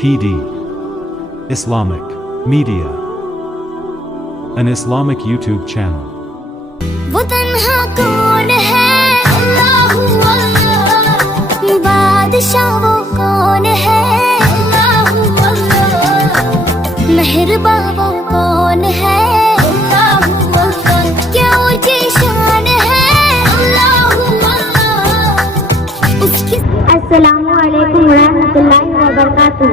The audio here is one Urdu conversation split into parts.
PD Islamic Media, an Islamic YouTube channel. وہ تنہا کون ہے اللہ اللہ، بادشاہ وہ کون ہے اللہ اللہ، مہرباں وہ کون ہے اللہ اللہ، کیا اونچی شان ہے اللہ اللہ اس کی۔ السلام علیکم ورحمۃ اللہ وبرکاتہ۔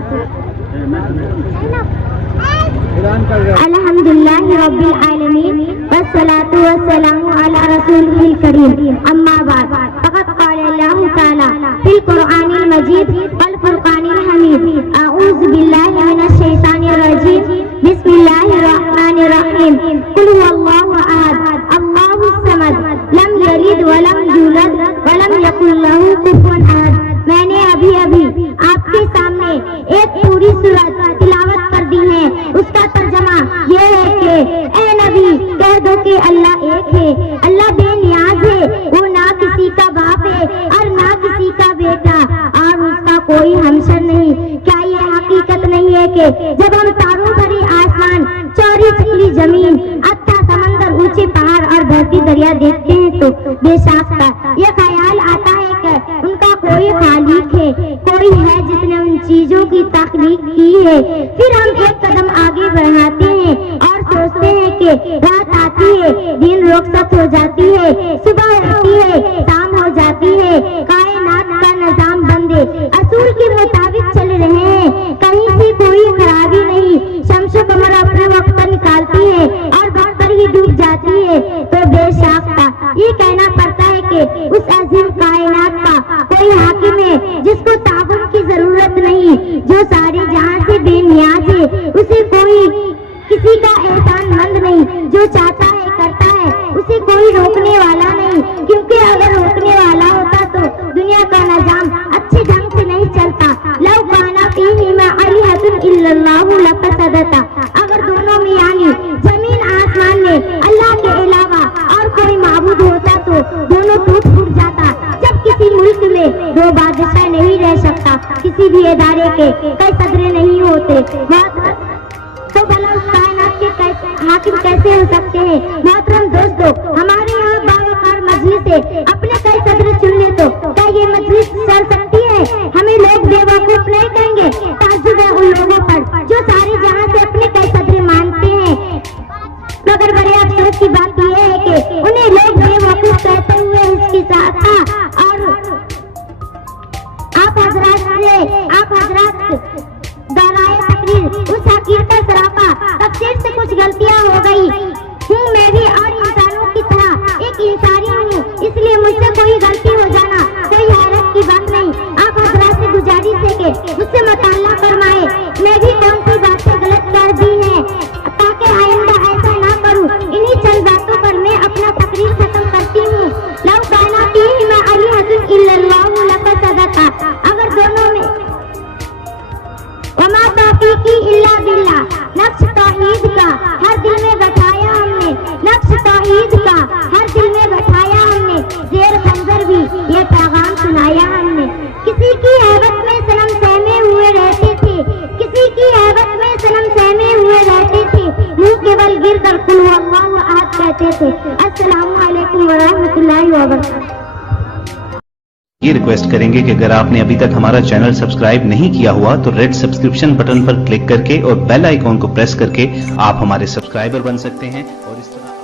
الحمدللہ رب العالمین والصلاة والسلام علی رسولہ الکریم، اما بعد، فقد قال اللہ تعالی فی القرآن المجید والفرقان الحمید، اعوذ باللہ من الشیطان الرجیم، بسم اللہ الرحمن الرحیم، قل هو اللہ احد اللہ الصمد لم یلد ولم یولد ولم یکن لہ کفوا احد۔ میں نے ابھی آپ کے سامنے ایک پوری سورت تلاوت کر دی ہے، اس کا ترجمہ یہ ہے کہ اے نبی کہہ دو کہ اللہ ایک ہے، اللہ بے نیاز ہے، وہ نہ کسی کا باپ ہے اور نہ کسی کا بیٹا اور اس کا کوئی ہمسر نہیں۔ کیا یہ حقیقت نہیں ہے کہ جب ہم تاروں بھری آسمان، چوری چکلی زمین، اچھا سمندر، اونچے پہاڑ اور بہتی دریا دیکھتے ہیں تو بے ساختہ یہ خیال آتا ہے کہ ان کا کوئی خالق ہے، کوئی ہے جس نے ان چیزوں کی تخلیق کی ہے۔ پھر ہم ایک قدم آگے بڑھاتے ہیں اور سوچتے ہیں کہ رات آتی ہے، دن رخصت ہو جاتی ہے، صبح ہوتی ہے، شام ہو جاتی ہے، کائنات کا نظام بندے اصول کے مطابق چل رہے ہیں، کہیں سے کوئی خرابی نہیں، شمس و قمر اپنا وقت نکالتی ہے اور وقت پر ہی ڈوب جاتی ہے، تو بے شک یہ کہنا پڑتا ہے کہ اس عظیم کائنات کا کوئی حاکم ہے جس کو تعاون کی ضرورت نہیں، جو سارے جہاں سے بے نیاز ہے، اسے کوئی کسی کا احسان مند نہیں، جو چاہتا ہے کرتا ہے، اسے کوئی روکنے والا نہیں، کیونکہ اگر روکنے والا ہوتا تو دنیا کا نظام اچھے ڈھنگ سے نہیں چلتا۔ لو کان فیہما آلہۃ الا اللہ لفسدتا، اگر دونوں میں یعنی زمین آسمان میں اللہ کے علاوہ اور کوئی معبود ہوتا تو دونوں ٹوٹ پھوٹ جاتا۔ جب کسی ملک میں دو بادشاہ نہیں رہ سکتا، کسی بھی ادارے کے کئی صدرے نہیں ہوتے، تو بھلا اس کائنات کے حاکم کیسے ہو سکتے ہیں؟ محترم دوستو، ہمارے یہاں باوقار مجلس ہے، اپنے کئی صدر چن لے تو کیا یہ مجلس چل سکتی ہے؟ ہمیں لوگ بے وقوف نہیں کہیں گے؟ تعجب ہے ان لوگوں پر جو سارے جہاں سے اپنے کئی صدر مانتے ہیں، مگر بڑے افسوس کی بات یہ ہے کہ انہیں لوگ بے وقوف کہتے ہوئے اس کی ساتھ اور آپ حضرات دورائے تقریر اس حقیقت کا سراپا تفسیر سے کچھ غلطیاں ہو گئی ہوں، میں بھی اور انسانوں کی طرح ایک انسانی ہوں، اس لیے مجھ سے کوئی غلطی ہو جانا کوئی حیرت کی بات نہیں۔ آپ حضرات سے گزارش ہے کہ مجھ سے مطالعہ فرمائے میں بھی کون سی باتیں غلط کر دی ہیں تاکہ آئندہ ایسا نہ کروں۔ انہی چند باتوں پر میں اپنا تقریر ختم کرتی ہوں۔ لو کان فیہما آلہۃ الا اللہ لفسدتا، اگر دونوں میں وما توفیقی الا باللہ، نقش توحید کا ہر دل میں بٹھایا ہم نے، نقش توحید کا ہر دل میں بٹھایا ہم نے، زیر خنجر بھی یہ پیغام سنایا ہم نے۔ کسی کی ہیبت میں صنم سہمے ہوئے رہتے تھے، کسی کی ہیبت میں صنم سہمے ہوئے رہتے تھے، منہ کیول گر کر قل هو اللہ احد کہتے تھے۔ السلام علیکم ورحمۃ اللہ وبرکاتہ۔ یہ ریکویسٹ کریں گے کہ اگر آپ نے ابھی تک ہمارا چینل سبسکرائب نہیں کیا ہوا تو ریڈ سبسکرپشن بٹن پر کلک کر کے اور بیل آئیکن کو پریس کر کے آپ ہمارے سبسکرائبر بن سکتے ہیں، اور اس طرح